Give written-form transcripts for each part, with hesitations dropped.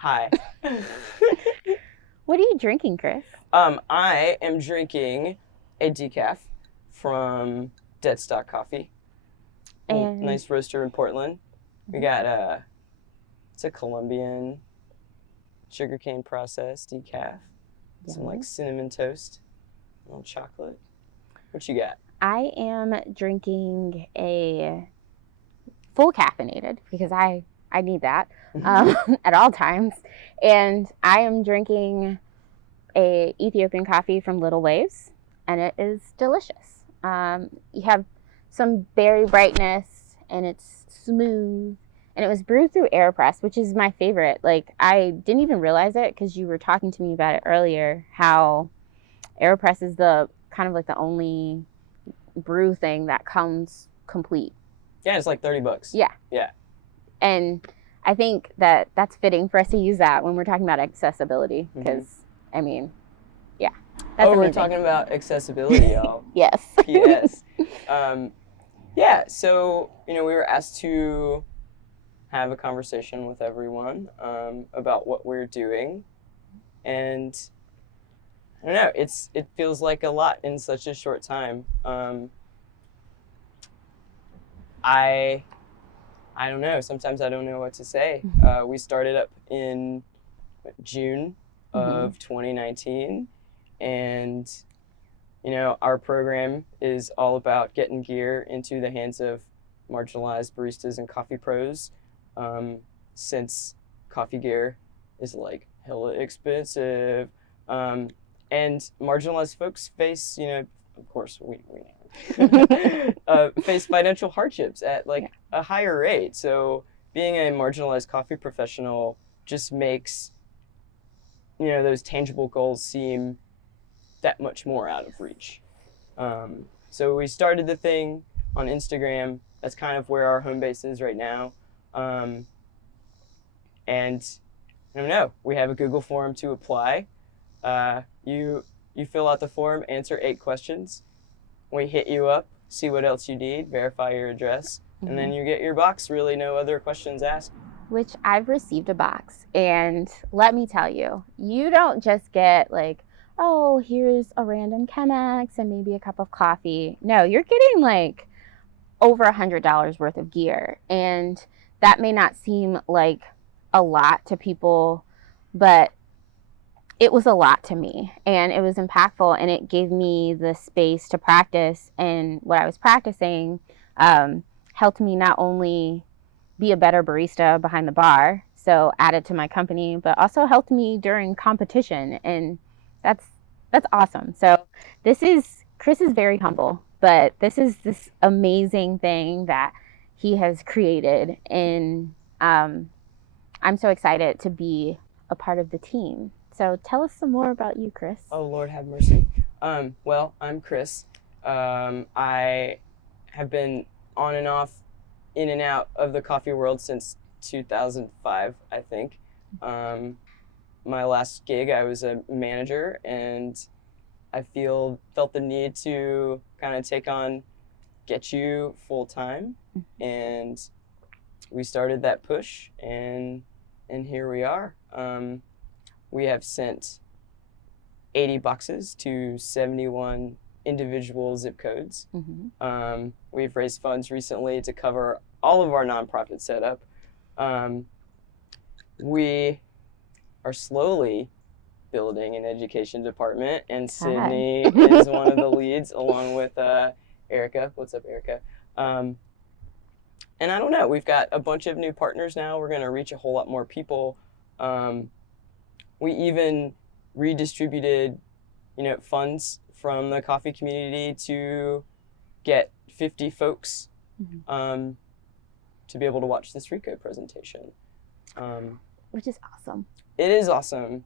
Hi. What are you drinking, Chris? I am drinking a decaf from Deadstock Coffee. And Nice roaster in Portland. We got it's a Colombian sugarcane process decaf. Some like cinnamon toast, a little chocolate. What you got? I am drinking a full caffeinated because I need that at all times. And I am drinking a Ethiopian coffee from Little Waves, and it is delicious. You have some berry brightness, and it's smooth. And it was brewed through AirPress, which is my favorite. Like, I didn't even realize it because you were talking to me about it earlier, how AirPress is the kind of like the only brew thing that comes complete. Yeah, it's like $30. Yeah. Yeah. And I think that that's fitting for us to use that when we're talking about accessibility because, I mean, yeah. That's we're amazing. talking about accessibility, y'all. Yes. Yes. Yeah, so, we were asked to have a conversation with everyone about what we're doing. And I don't know, it feels like a lot in such a short time. I don't know. Sometimes I don't know what to say. We started up in June of 2019, and our program is all about getting gear into the hands of marginalized baristas and coffee pros. Since coffee gear is like hella expensive, and marginalized folks face, of course we face financial hardships at a higher rate. So being a marginalized coffee professional just makes, those tangible goals seem that much more out of reach. So we started the thing on Instagram. That's kind of where our home base is right now. And I don't know, we have a Google form to apply. You fill out the form, answer 8 questions. We hit you up, see what else you need, verify your address, and then you get your box, really no other questions asked. Which I've received a box, and let me tell you, you don't just get like, oh, here's a random Chemex and maybe a cup of coffee. No, you're getting like over $100 worth of gear, and that may not seem like a lot to people, but it was a lot to me, and it was impactful, and it gave me the space to practice, and what I was practicing helped me not only be a better barista behind the bar, so added to my company, but also helped me during competition, and that's awesome. So Chris is very humble, but this is this amazing thing that he has created, and I'm so excited to be a part of the team. So tell us some more about you, Chris. Oh, Lord have mercy. Well, I'm Chris. I have been on and off, in and out of the coffee world since 2005, I think. My last gig, I was a manager, and I felt the need to kind of take on Getchu full time, and we started that push, and here we are. We have sent 80 boxes to 71 individual zip codes. We've raised funds recently to cover all of our nonprofit setup. We are slowly building an education department, and Cydni is one of the leads, along with Erica. What's up, Erica? And I don't know, we've got a bunch of new partners now. We're going to reach a whole lot more people. We even redistributed, funds from the coffee community to get 50 folks to be able to watch the street code presentation. Which is awesome. It is awesome.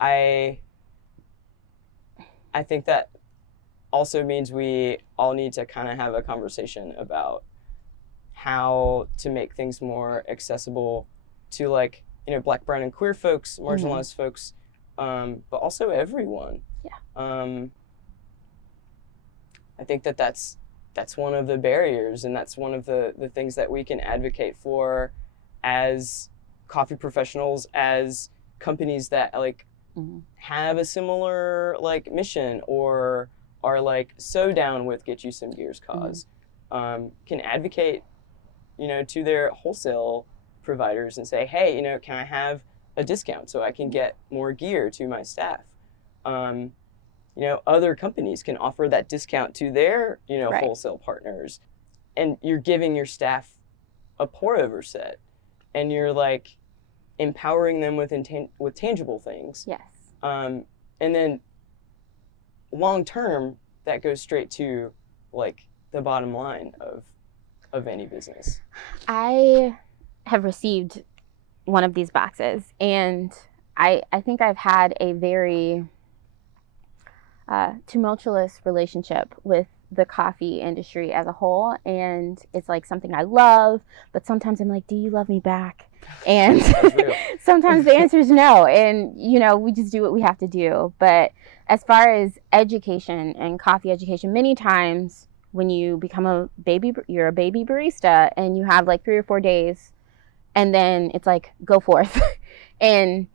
I think that also means we all need to kind of have a conversation about how to make things more accessible to Black, brown, and queer folks, marginalized folks, but also everyone. Yeah. I think that's one of the barriers, and that's one of the things that we can advocate for as coffee professionals as companies that like have a similar like mission or are like so down with Getchu Some Gear's cause, can advocate, you know, to their wholesale providers and say, hey, you know, can I have a discount so I can get more gear to my staff? You know, other companies can offer that discount to their, you know, wholesale partners, and you're giving your staff a pour over set, and you're like empowering them with tangible things. Yes. And then long term, that goes straight to like the bottom line of any business. I have received one of these boxes, and I think I've had a very tumultuous relationship with the coffee industry as a whole, and it's like something I love, but sometimes I'm like, do you love me back? And sometimes the answer is no, and you know, we just do what we have to do. But as far as education and coffee education, many times when you become you're a baby barista and you have like 3 or 4 days, and then it's like, go forth. And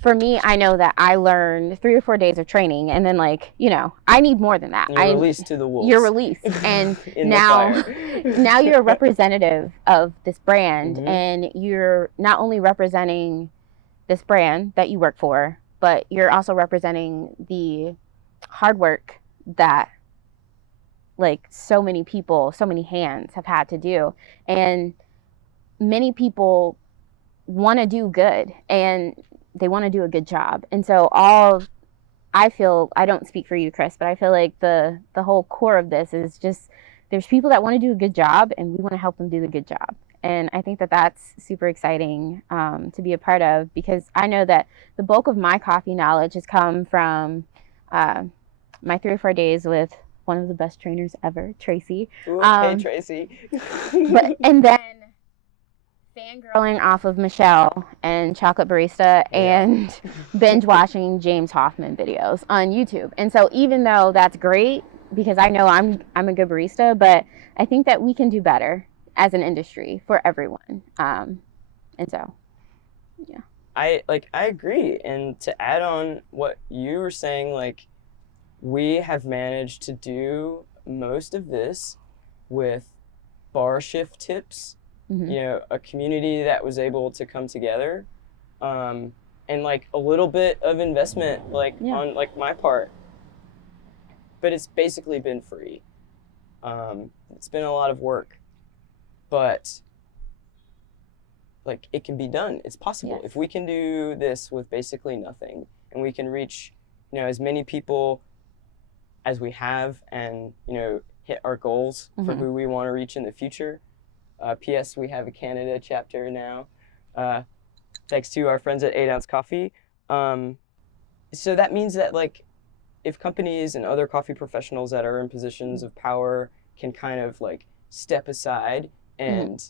for me, I know that I learned 3 or 4 days of training, and then like, you know, I need more than that. You're released to the wolves. You're released, and now you're a representative of this brand, and you're not only representing this brand that you work for, but you're also representing the hard work that like so many people, so many hands have had to do, and many people want to do good, and they want to do a good job. And so I feel, I don't speak for you, Chris, but I feel like the whole core of this is just, there's people that want to do a good job, and we want to help them do the good job. And I think that that's super exciting to be a part of, because I know that the bulk of my coffee knowledge has come from my 3 or 4 days with one of the best trainers ever, Tracy. Ooh, hey, Tracy. And then fangirling off of Michelle and Chocolate Barista, and binge watching James Hoffman videos on YouTube. And so even though that's great, because I know I'm a good barista, but I think that we can do better as an industry for everyone. And so, yeah. I agree. And to add on what you were saying, like, we have managed to do most of this with bar shift tips. You know, a community that was able to come together, and like a little bit of investment, like on like my part, but it's basically been free. It's been a lot of work, but like it can be done. It's possible. Yes. If we can do this with basically nothing, and we can reach, you know, as many people as we have, and you know, hit our goals for who we want to reach in the future. P.S. We have a Canada chapter now, thanks to our friends at 8 Ounce Coffee. So that means that like, if companies and other coffee professionals that are in positions of power can kind of like step aside and,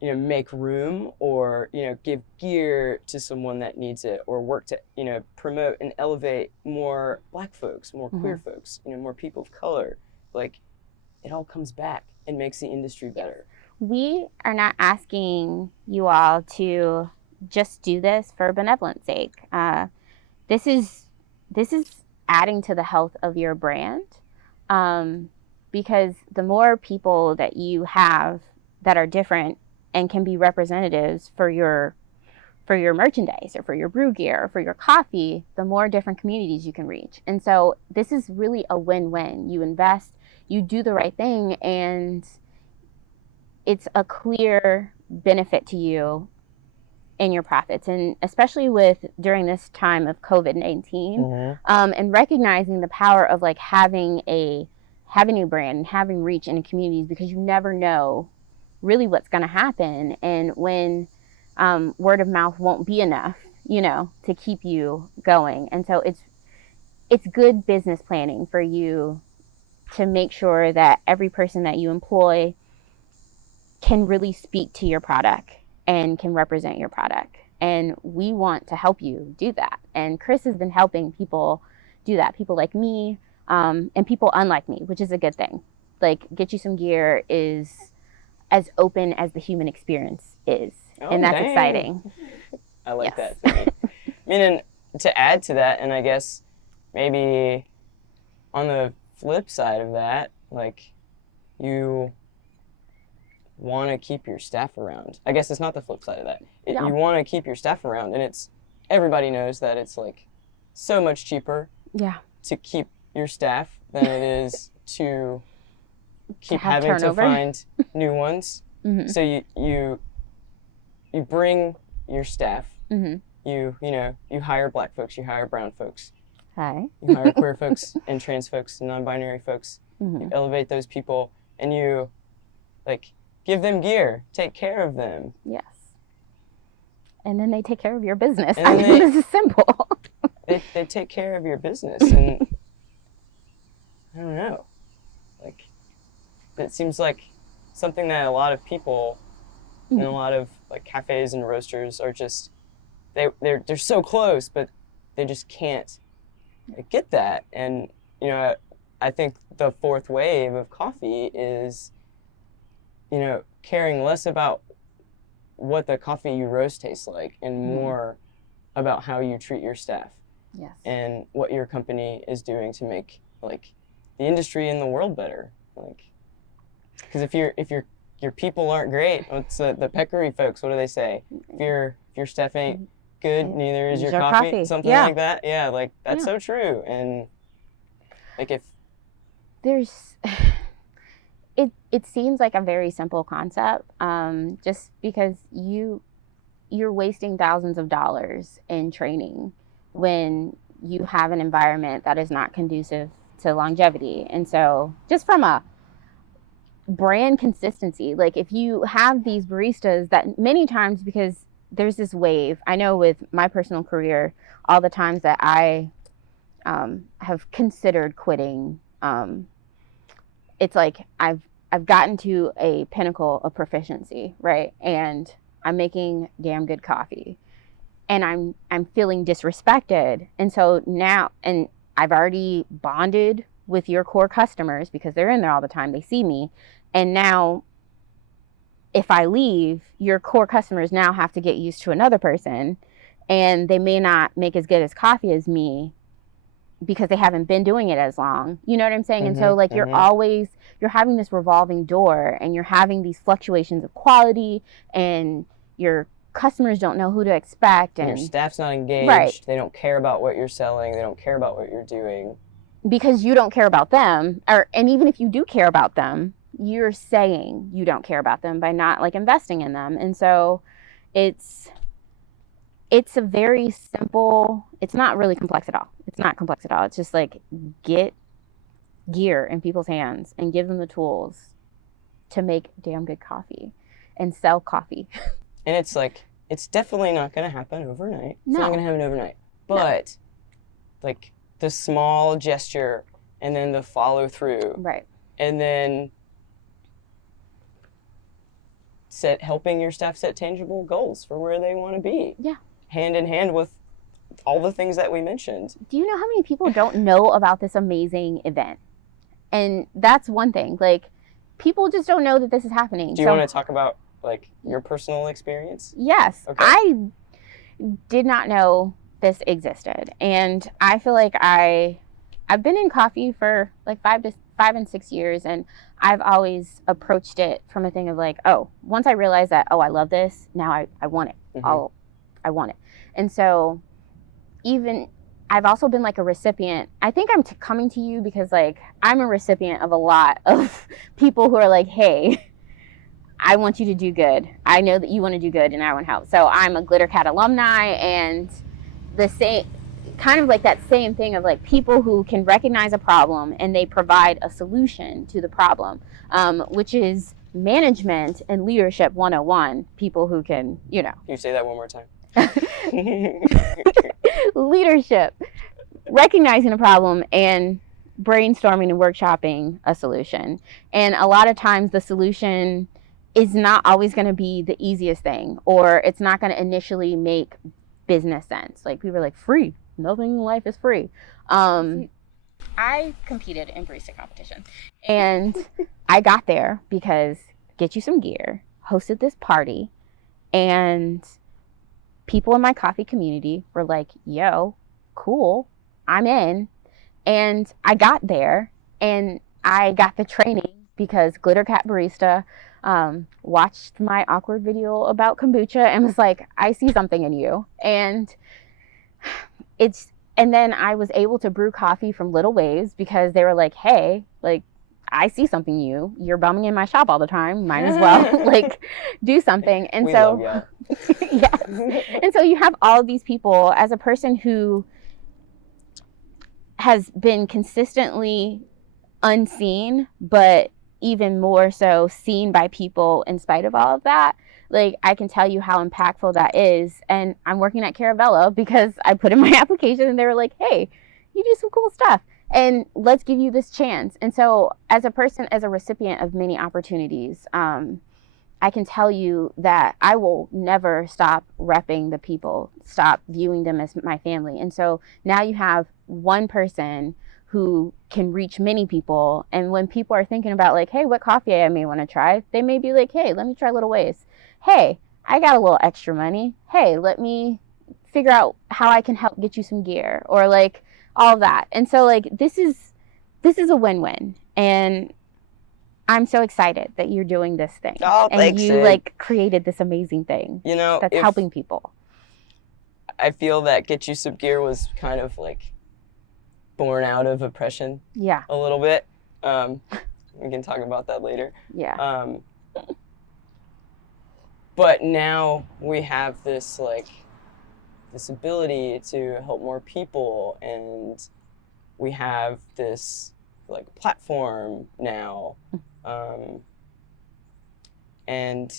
you know, make room, or, you know, give gear to someone that needs it, or work to, you know, promote and elevate more Black folks, more queer folks, you know, more people of color, like it all comes back and makes the industry better. We are not asking you all to just do this for benevolent sake. This is adding to the health of your brand, because the more people that you have that are different and can be representatives for your merchandise, or for your brew gear, or for your coffee, the more different communities you can reach. And so this is really a win-win. You invest, you do the right thing, and it's a clear benefit to you in your profits. And especially during this time of COVID-19, and recognizing the power of like having a brand and having reach in communities, because you never know really what's going to happen, and when word of mouth won't be enough, you know, to keep you going. And so it's good business planning for you to make sure that every person that you employ can really speak to your product and can represent your product. And we want to help you do that. And Chris has been helping people do that, people like me, and people unlike me, which is a good thing. Like, Getchu Some Gear is as open as the human experience is. Oh, and that's dang. exciting. I like Yes. that. I mean, and to add to that, and I guess maybe on the flip side of that, like, you want to keep your staff around. I guess it's not the flip side of that. No. You want to keep your staff around, and everybody knows that it's like so much cheaper to keep your staff than it is to keep having turnover. to find new ones. Mm-hmm. So you bring your staff. Mm-hmm. You hire black folks, you hire brown folks, Hi. you hire queer folks and trans folks and non-binary folks. Mm-hmm. You elevate those people, and you like give them gear, take care of them. Yes. And then they take care of your business. And I mean, this is simple. they take care of your business, and I don't know, like, it seems like something that a lot of people and a lot of like cafes and roasters are just they're so close, but they just can't get that. And I think the fourth wave of coffee is caring less about what the coffee you roast tastes like and more about how you treat your staff. Yes. And what your company is doing to make like the industry and the world better. Like, because if your people aren't great, what's the peccary folks? What do they say? If your staff ain't good, neither is your coffee. Something like that. Yeah, like that's so true. And like if there's, it seems like a very simple concept. Just because you're wasting thousands of dollars in training when you have an environment that is not conducive to longevity. And so just from a brand consistency, like if you have these baristas that many times, because there's this wave, I know with my personal career, all the times that I have considered quitting, it's like I've gotten to a pinnacle of proficiency, right? And I'm making damn good coffee, and I'm feeling disrespected. And so now, and I've already bonded with your core customers because they're in there all the time, they see me. And now if I leave, your core customers now have to get used to another person, and they may not make as good as coffee as me because they haven't been doing it as long. You know what I'm saying? And so like you're having this revolving door, and you're having these fluctuations of quality, and your customers don't know who to expect, and your staff's not engaged. Right. They don't care about what you're selling. They don't care about what you're doing. Because you don't care about them, and even if you do care about them, you're saying you don't care about them by not like investing in them. And so it's a very simple, it's not really complex at all. It's not complex at all. It's just like get gear in people's hands and give them the tools to make damn good coffee and sell coffee. And it's like, it's definitely not going to happen overnight. It's No. not going to happen overnight. But like the small gesture, and then the follow through. Right. And then helping your staff set tangible goals for where they want to be. Yeah. Hand in hand with all the things that we mentioned. Do you know how many people don't know about this amazing event? And that's one thing. Like, people just don't know that this is happening. Do you want to talk about like your personal experience? Yes. Okay. I did not know this existed, and I feel like I've been in coffee for like 5 and 6 years, and I've always approached it from a thing of like, oh, once I realize that, oh, I love this, now I want it. I want it. And so even I've also been like a recipient. I think I'm coming to you because like I'm a recipient of a lot of people who are like, hey, I want you to do good. I know that you want to do good, and I want to help. So I'm a Glitter Cat alumni, and the same kind of like that same thing of like people who can recognize a problem and they provide a solution to the problem, which is management and leadership 101. People who can, Can you say that one more time? Leadership, recognizing a problem and brainstorming and workshopping a solution. And a lot of times the solution is not always going to be the easiest thing, or it's not going to initially make business sense. Like people are like, free, nothing in life is free. I competed in barista competition, and I got there because Getchu Some Gear hosted this party, And people in my coffee community were like, yo, cool, I'm in. And I got there and I got the training because Cat Barista watched my awkward video about kombucha and was like, I see something in you. And then I was able to brew coffee from little ways because they were like, hey, like, I see something in you. You're bumming in my shop all the time. Might as well like do something. And we so, love y'all. yes. And so you have all of these people. As a person who has been consistently unseen, but even more so seen by people in spite of all of that, like, I can tell you how impactful that is. And I'm working at Caravela because I put in my application and they were like, hey, you do some cool stuff and let's give you this chance. And so as a person, as a recipient of many opportunities, I can tell you that I will never stop repping the people, stop viewing them as my family. And so now you have one person who can reach many people. And when people are thinking about like, hey, what coffee I may want to try, they may be like, hey, let me try Little Ways. Hey, I got a little extra money. Hey, let me figure out how I can help get you some gear, or like all of that. And so like this is a win-win. And I'm so excited that you're doing this thing. Oh, and thanks, you Sid. like created this amazing thing. You know, that's helping people. I feel that Getchu Some Gear was kind of like born out of oppression. Yeah. A little bit. We can talk about that later. Yeah. But now we have this ability to help more people, and we have this like platform now. And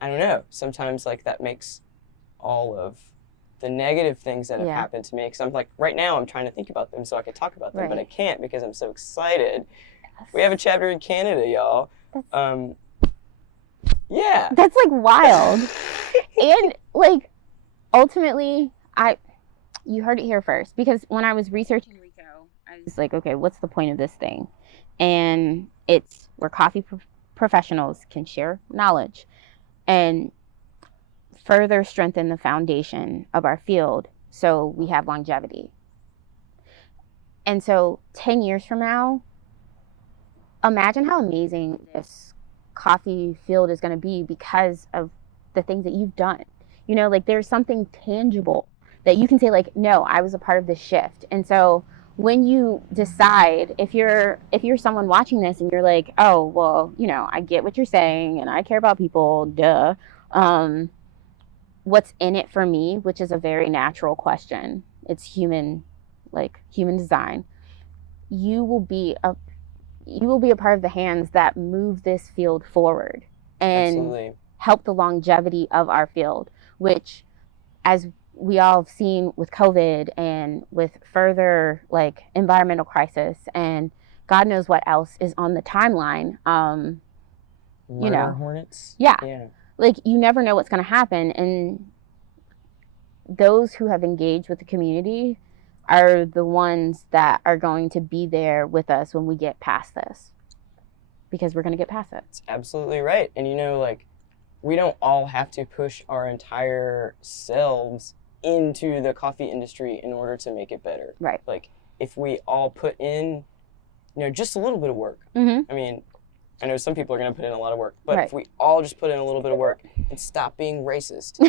I don't know, sometimes like that makes all of the negative things that have happened to me, because I'm like, right now I'm trying to think about them so I can talk about them, but I can't because I'm so excited. Yes. We have a chapter in Canada, y'all. Yeah. That's like wild. And like ultimately, you heard it here first, because when I was researching Rico, I was like, okay, what's the point of this thing? And it's where coffee professionals can share knowledge and further strengthen the foundation of our field so we have longevity. And so 10 years from now, imagine how amazing this coffee field is going to be because of the things that you've done. You know, like there's something tangible that you can say like, no, I was a part of this shift. And so when you decide, if you're someone watching this and you're like, oh, well, you know, I get what you're saying and I care about people, duh. What's in it for me, which is a very natural question. It's human design. You will be a part of the hands that move this field forward and help the longevity of our field, which, as we all have seen with COVID and with further like environmental crisis and God knows what else is on the timeline. You know, hornets. Yeah. Like you never know what's going to happen, and those who have engaged with the community are the ones that are going to be there with us when we get past this, because we're going to get past it. That's absolutely right. And you know, like, we don't all have to push our entire selves into the coffee industry in order to make it better. Right. Like, if we all put in, you know, just a little bit of work. Mm-hmm. I mean, I know some people are going to put in a lot of work, but if we all just put in a little bit of work and stop being racist,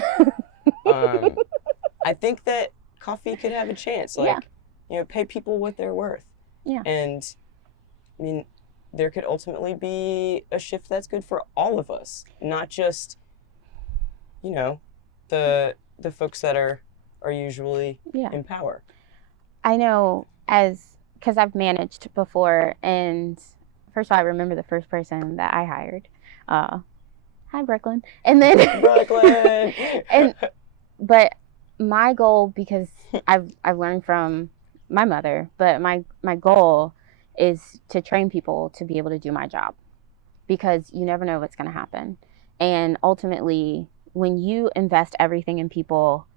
I think that coffee could have a chance. Like, you know, pay people what they're worth. Yeah. And, I mean, there could ultimately be a shift that's good for all of us, not just, you know, the folks that are usually in power. I know, because I've managed before, and first of all, I remember the first person that I hired. Hi, Brooklyn. And then Brooklyn. But my goal, because I've learned from my mother, but my goal is to train people to be able to do my job, because you never know what's going to happen. And ultimately, when you invest everything in people,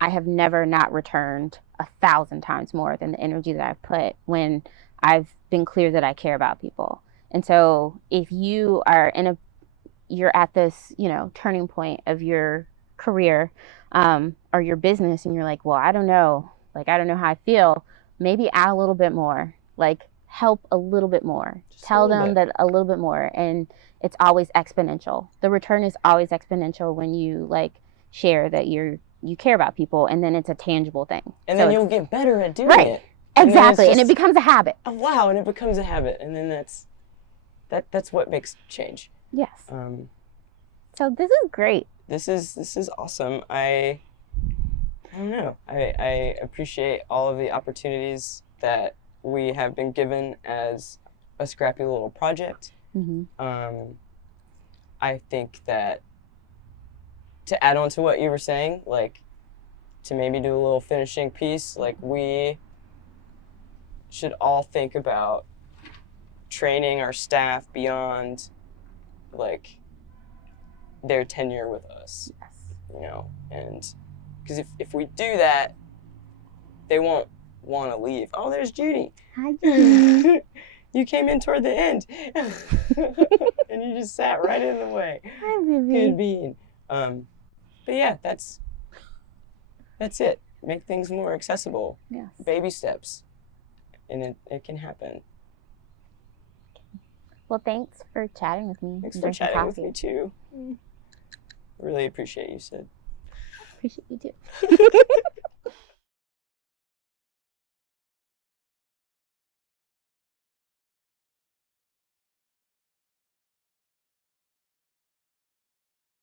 I have never not returned 1,000 times more than the energy that I've put when I've been clear that I care about people. And so if you are in you're at this, turning point of your career, or your business, and you're like, well, I don't know. Like, I don't know how I feel. Maybe add a little bit more. Like, help a little bit more. Tell them that a little bit more. And it's always exponential. The return is always exponential when you like share that you care about people, and then it's a tangible thing. And then you'll get better at doing it. Exactly. And it becomes a habit. Oh, wow. And it becomes a habit. And then that's what makes change. Yes. So this is great. This is awesome. I don't know. I appreciate all of the opportunities that we have been given as a scrappy little project. Mm-hmm. I think that to add on to what you were saying, like to maybe do a little finishing piece, like we should all think about training our staff beyond like their tenure with us. Yes. And because if we do that, they won't want to leave. Oh, there's Judy. Hi, Judy. You came in toward the end. And you just sat right in the way. Hi, baby. Good bean. But yeah, that's it. Make things more accessible. Yes. Baby steps. And it can happen. Well, thanks for chatting with me. Thanks for chatting with me too. Really appreciate you, Sid. Appreciate you too.